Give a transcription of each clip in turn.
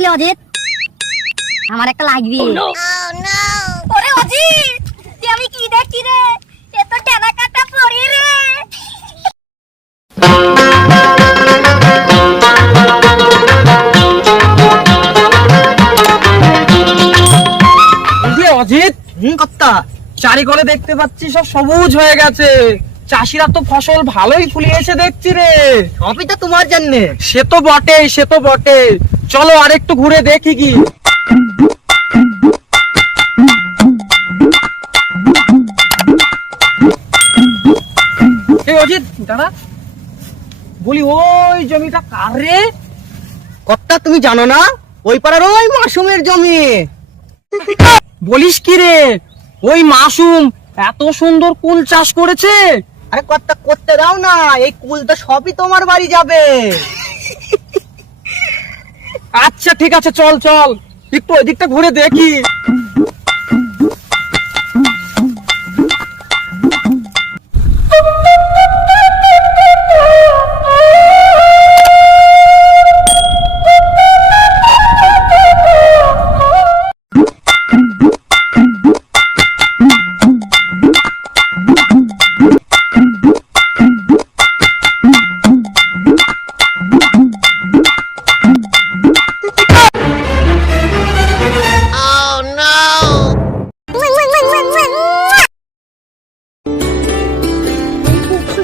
বুঝলি অজিত, আমার একটা লাগবে। ওরে অজিত, তুই আমি কি দেখছি রে? এ তো টানা কাটা পড়ি রে। অজিত, কর্তা, চারিকোণে দেখতে পাচ্ছি সব সবুজ হয়ে গেছে। চাষিরা তো ফসল ভালোই ফুলিয়েছে দেখছি রে। সবই তো তোমার জন্য। সে তো বটে, সে তো বটে। চলো আরেকটু ঘুরে দেখি কি। অজিত দাঁড়া, বলি ওই জমিটা কার রে? কর্তা তুমি জানো না, ওই পাড়ার ওই মাসুমের জমি। বলিস কি রে, ওই মাসুম এত সুন্দর কুল চাষ করেছে? আরে কর্তা করতে দাও না, এই কুল তো সবই তোমার বাড়ি যাবে। আচ্ছা ঠিক আছে, চল চল একটু ওই দিকটা ঘুরে দেখি।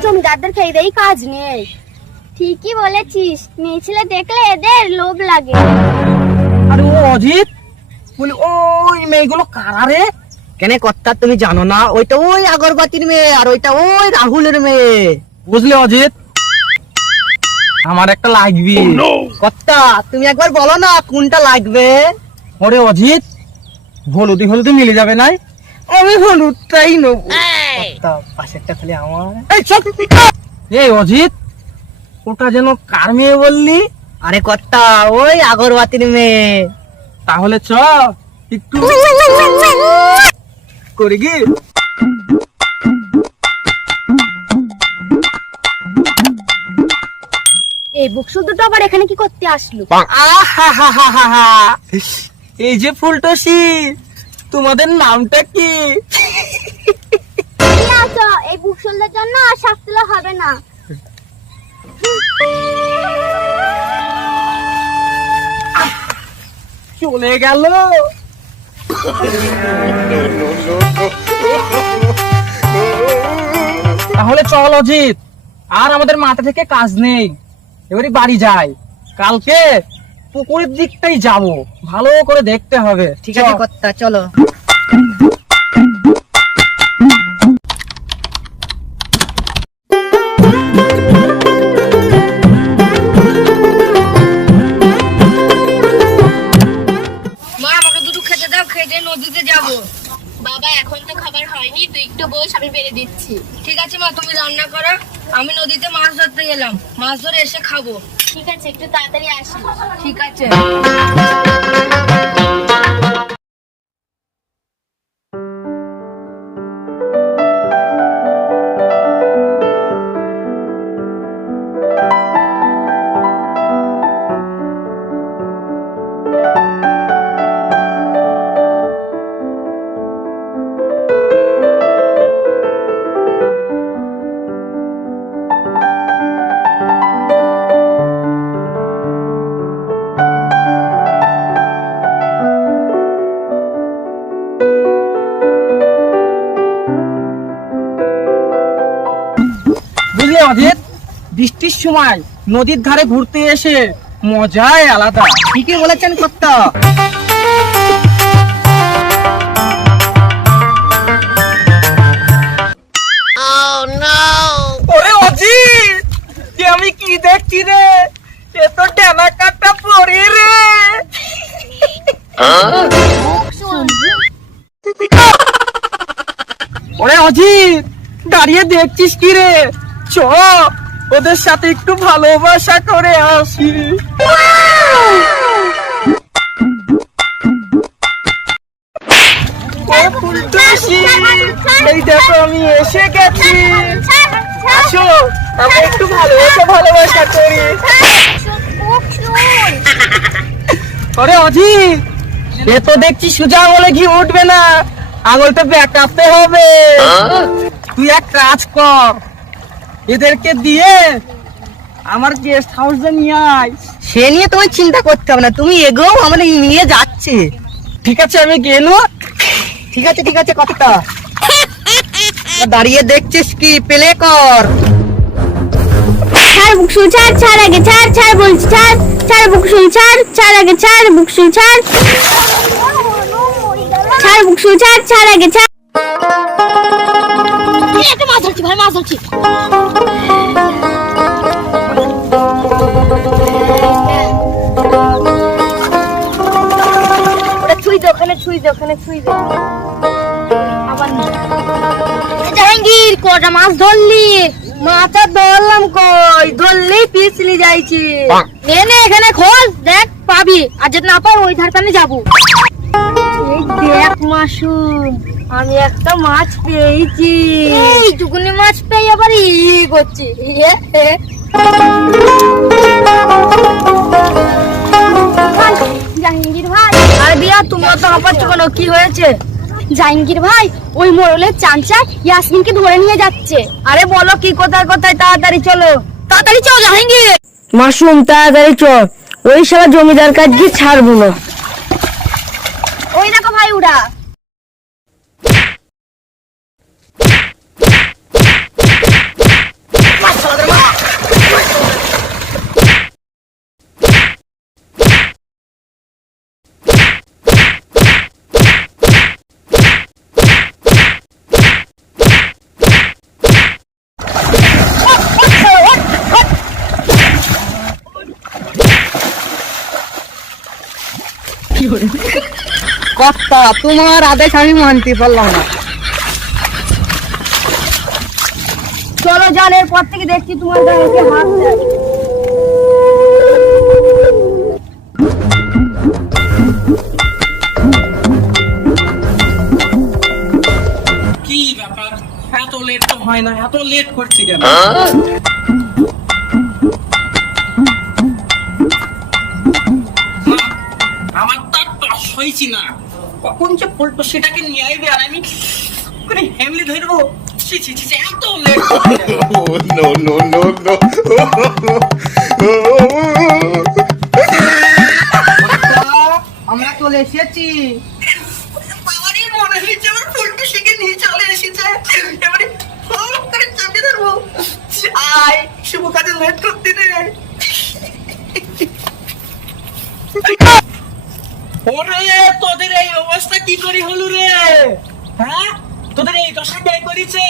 জমিদারদের খেয়ে কাজ নেই। ঠিকই বলেছিস, মেয়ে ছেলে দেখলে এদের লোভ লাগে। আরে ও অজিত, বলি ওই মেয়েগুলো কারা রে? কেন কর্তা তুমি জানো না, ওইটা ওই আগরবাতির মেয়ে আর ওইটা ওই রাহুলের মেয়ে। বুঝলে অজিত, আমার একটা লাগবে। কর্তা তুমি একবার বলো না কোনটা লাগবে। ওরে অজিত, হলুদি হলুদি মিলে যাবে নাই? আমি হলুদটাই নেবো। কর্তা পাশেরটা খালি আমার। এই চল। এই অজিত, ওটা যেন কার মেয়ে বললি? আরে কর্তা ওই আগরবাতির মেয়ে। তাহলে চ একটু করে কি। এই বুকসুল দুটো আবার এখানে কি করতে আসলো? আহাহাহাহা, এই যে ফুলটসি, তোমাদের নামটা কি? এই বুকসুলদের জন্য আর শাস্তিলে হবে না। চলে গেল। তাহলে চল অজিত, আর আমাদের মাঠে থেকে কাজ নেই, এবারে বাড়ি যাই। কালকে পুকুরের দিকটাই যাব, ভালো করে দেখতে হবে। ঠিক আছে কর্তা চলো। মা আমাকে দুটো খেতে দাও, খেতে নদীতে যাব। বাবা এখন তো খাবার হয়নি, তুই একটু বস, আমি বেড়ে দিচ্ছি। ঠিক আছে মা, তুমি রান্না করো, আমি নদীতে মাছ ধরতে গেলাম, মাছ ধরে এসে খাবো। ঠিক আছে, একটু তাড়াতাড়ি আসি। ঠিক আছে। বুঝলে অজিত, বৃষ্টির সময় নদীর ধারে ঘুরতে এসে মজাই আলাদা। ঠিকই বলেছেন কর্তা। ওরে অজিত, যে আমি কি দেখছি রে, এ তো টানা কাটা পড়ে রে। ওরে অজিত, দাঁড়িয়ে দেখছিস কি রে? চ ওদের সাথে একটু ভালোবাসা করে আসি। ফুলটুসি, এই দেখো আমি এসে গেছি। আসো আমরা একটু ভালোবাসা করি। ওরে অজিত, এ তো দেখছি সোজা আঙুলে ঘি উঠবে না, আঙুলটা বেঁকাতে হবে। তুই এক কাজ কর, এদেরকে দিয়ে আমার গেস্ট হাউসে নিয়ে আয়। সে নিয়ে তোমার চিন্তা করতে হবে না, তুমি এগোও, আমরা নিয়ে যাচ্ছি। ঠিক আছে, আমি গেল। ঠিক আছে ঠিক আছে, কতটা দাঁড়িয়ে দেখছিস কি, প্লে কর। ছাড় বুকসুল ছাড়, ছাড় আগে ছাড়, ছাড় বলছি ছাড়, ছাড় বুকসুল ছাড়, ছাড় আগে ছাড়, বুকসুল ছাড়, ছাড় বুকসুল ছাড়, ছাড় আগে ছাড়। একটা মাছ ধরছি ভাই, মাছ ধরছি। ছুঁই দে, ওখানে ছুঁই দে, ওখানে ছুঁই দে। আবার না। জাহাঙ্গীর কটা মাছ ধরলি? মাথা ধরলাম কই, ধরলেই পিছলি যাইছি। এনে এখানে খোল, দেখ পাবি, আর যদি না পাই ওই ধার পানে যাবো। এই দেখ মাসুম, আমি একটা মাছ পেয়েছি। এই টুকুনি মাছ পেয়ে আবার ই করছি। জাহাঙ্গীর ভাই, আর বিয়া তুমি অত হাঁপাচ্ছ কেন, কি হয়েছে? জাহাঙ্গীর ভাই, ওই মোড়লের চাঞ্চা ইয়াসমিনকে ধরে নিয়ে যাচ্ছে। আরে বলো কি, কোথায় কোথায়, তাড়াতাড়ি চলো। তাড়াতাড়ি চল জাহাঙ্গীর। মাসুম তাড়াতাড়ি চল, ওই সারা জমিদার কাজ কি ছাড়বো না। ওই দেখো ভাই উড়া। কর্তা, তোমার আদেশ আমি মানতে পারলাম না। চলো যান, এরপর থেকে দেখছি তোমার গায়ে কে হাত দেয়। কি ব্যাপার, এত লেট তো হয় না, এত লেট করছি কেন? না, আমার তার টস হয়েছি না, কখন যে ফুলটো সেটাকে নিয়ে আইবে আর আমি করে হেমলি ধরবো। ছি ছি ছি, এত late. Oh, no, no, no, no. আমরা চলে এসেছি। বাবারই মনে হয়েছে আমার ফুলটো শিখে নিয়ে চলে এসেছে, এবারে ফোন করে চাপে ধরবো। আয়, শুভ কাজে লেট করতে নেই। ওরে, তোদের এই অবস্থা কি করে হলো রে? হ্যাঁ, তোদের এই দশা কে করেছে?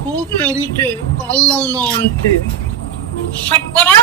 খুব মেরিটে পারলাম না আনতে। সব করা